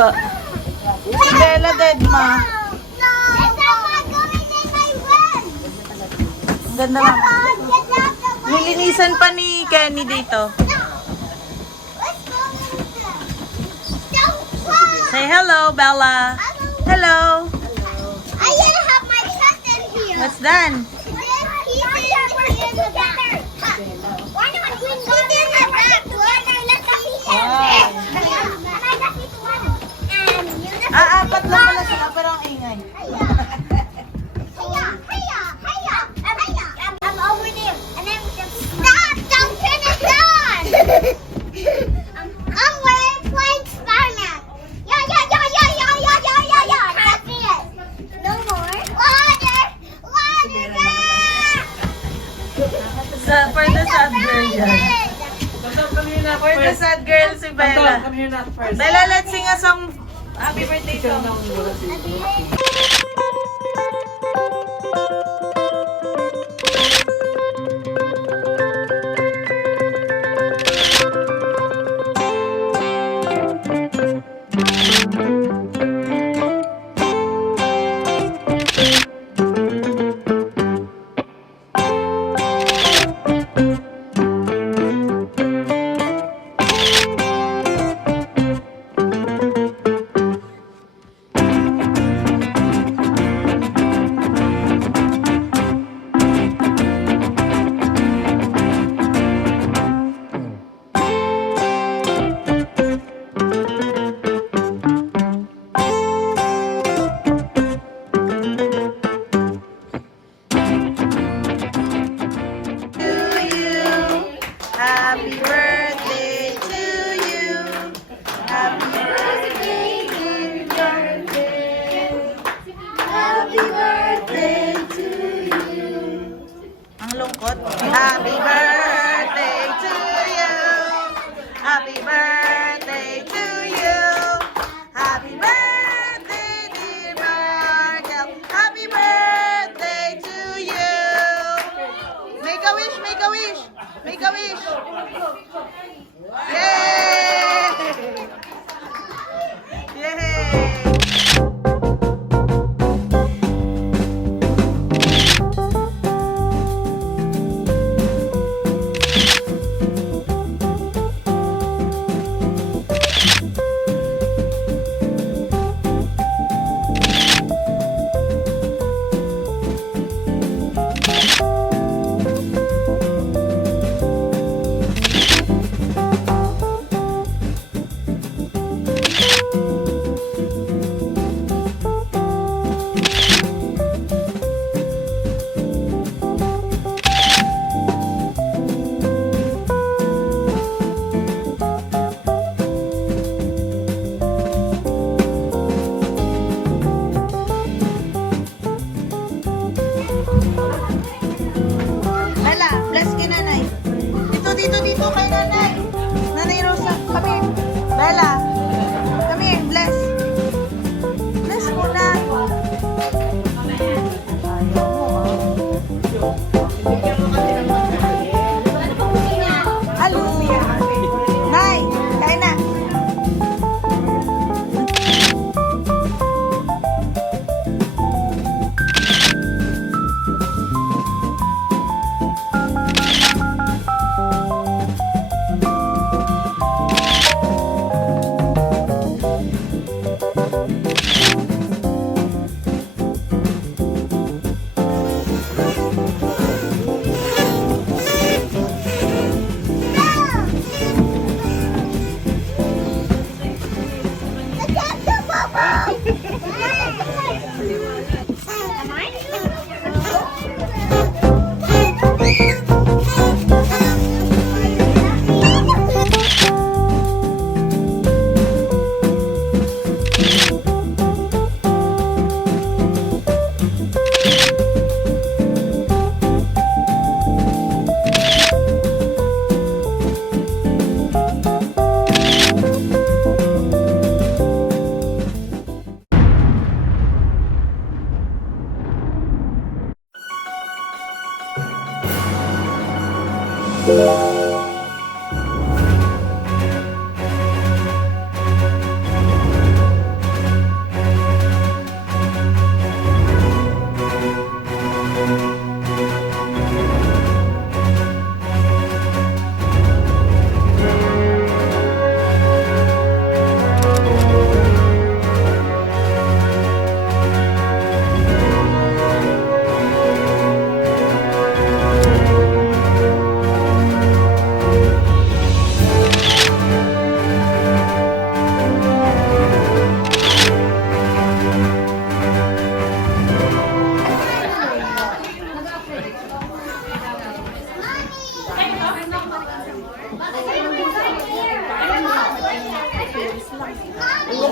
Si Bella dead ma. Ang ganda mama. Nilinisan pa ni Kenny dito. Say hello, Bella. Hello. I have my cousin here. What's that? Apat lang pala sila, pero ang ingay. I'm over there. And then stop! Don't turn it on! I'm playing Spider-Man. Yeah. That's it. No more. Water! For the sad girl yan. For the sad girl si Bella. Come here, not first. Bella, let's sing a song. Happy birthday song. Happy birthday to you. Happy birthday, dear birthday. Happy birthday to you. Ang lungkot. Happy birthday to you. Happy birthday to you. Happy birthday, dear Markel. Happy birthday to you. Make a wish, make a wish. Make a wish. Yay! Yay! Bella, bless kay nanay. Dito kay nanay. Nanay Rosa, come here. Bella, come here, bless. Bless muna. Ayaw mo ah. Hello. Nay, kain na.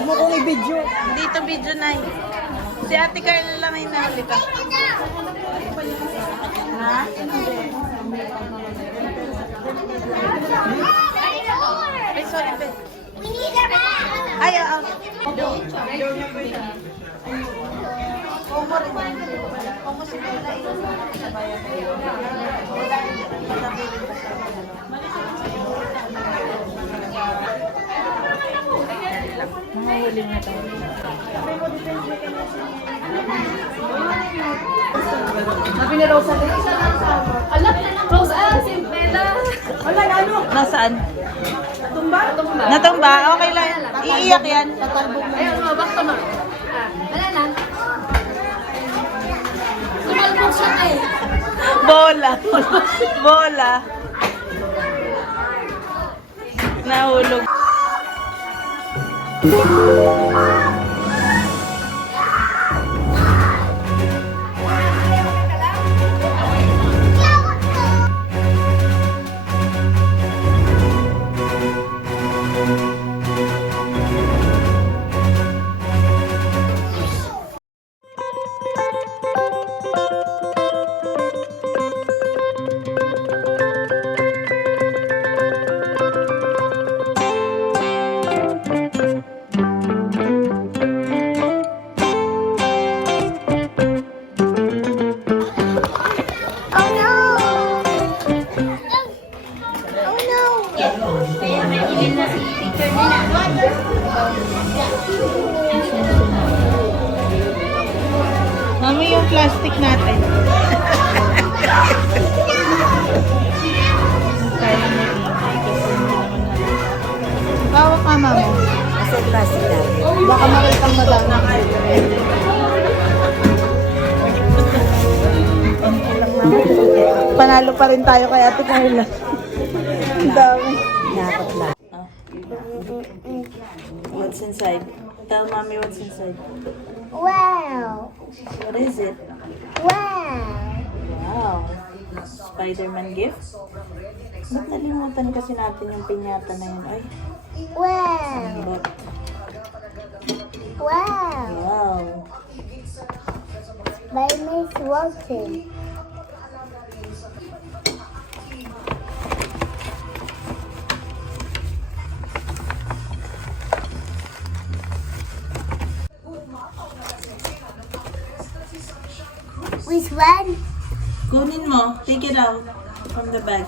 mo kong i-video. Dito video na Si Ate Carla lang ay nahuli ka. Ha? Ay, sorry, Ben. We need a bag. Ay, Kumo rin. Kumo si Bella. Sabayan. Mahuli na tayo. Sabi ni Rosa din. Alam, Rosa, si Bella. Wala, ano? Nasaan? Tumba? Tumba. Natumba? Okay lang. Iiyak yan. Ayun, mabak ka ma. Wala na. Tumalbog siya na eh. Bola. Bola. Nahulog. Oh no! Oh no! Mami, yung plastic natin. Bawa ka, mama. Kasi plastic na. Baka makitang madami. Panalo pa rin tayo kay Ate Carla. Ang dami. Dapat lang. What's inside? Tell mommy what's inside. Wow! What is it? Wow! Wow. Spider-Man gift? Ba't nalimutan kasi natin yung pinyata na yun? Ay, Wow! ba't? Wow! Wow. By Miss Walton. Which one? Kunin mo. Take it out from the bag.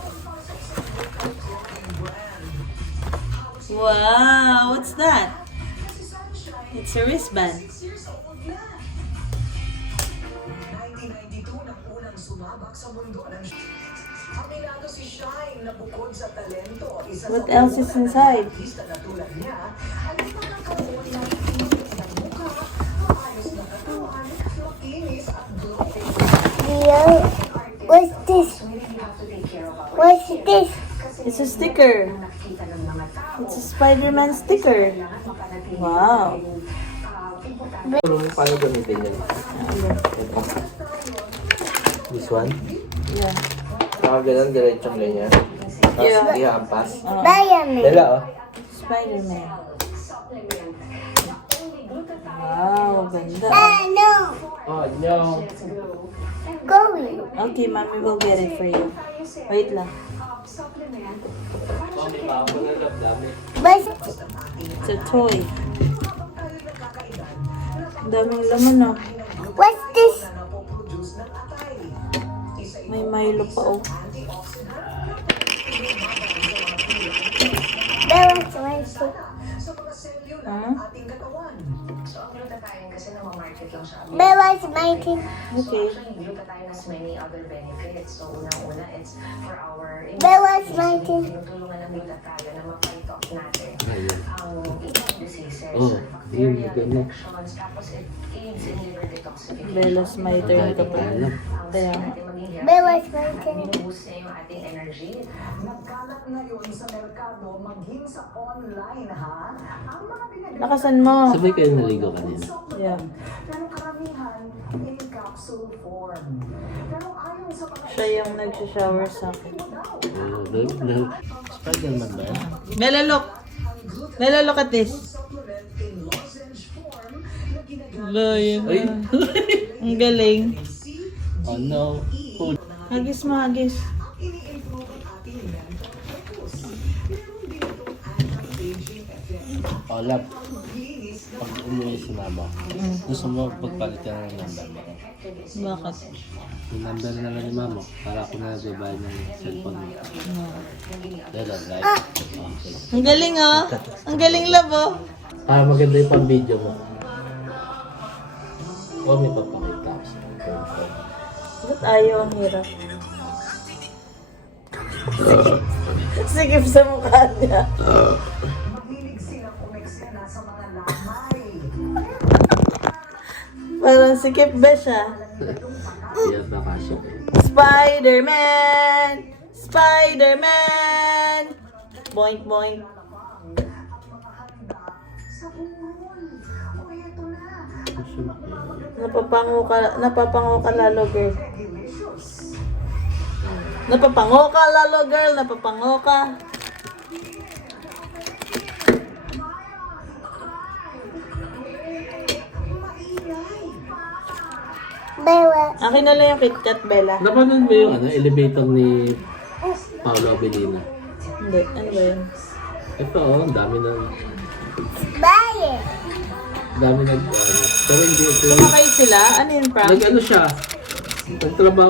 Wow. What's that? It's a wristband. What else is inside? Leo, what's this? What's this? It's a sticker. It's a Spider-Man sticker. Wow. Paano gamitin yun? This one? Yeah. Saka ganun, diretsong ganyan. Tapos Yeah. ihampas. Diamond. Dala oh. Spider-Man. Wow, ganda. No. Oh, no. Going. Okay, mommy will get it for you. Wait lang. What's It's a toy. Ang daming laman na. what's this? May Milo pa oh. That was one thing. Ha? That was my thing. Okay. That was my thing. Oh, yun, ganun. Bella's my turn ka pa. Kaya, That was my thing. lakasan mo. Sabay kayo naligo kanina. Yeah. Siya yung nag-shower sa akin. Spider-Man ba yan? Bella, look. Bella, look at this. Layan Ay! Ang galing. Oh no. Oh. Hagis mo, hagis. Oh, love. Pag umuwi si mama, gusto mo pagpalit ka na ng number mo. Bakit? Yung number na lang ni mama, para ako na nagbabayad ng cellphone mo. Dahil, right? Okay. Ang galing oh. Ang galing love oh. Ah, maganda yung pang-video mo. Oh, may papakita ako sa Ba't ayaw ang hirap? Sikip sa mukha niya. Parang sikip ba siya? Yan, bakasyon. Spider-Man! Spider-Man! Boink, boink. Napapango ka lalo, girl. Napapango ka lalo, girl. Napapango ka. Bella. Akin na lang yung KitKat, Bella. Napanood mo yung elevator ni Paolo Abilina? Hindi, ano ba yun? Ito, oh, ang dami na. Bye. Dami na. Pero hindi ito. Sumakay sila? Ano yun, prank? Nag-ano siya? Nagtrabaho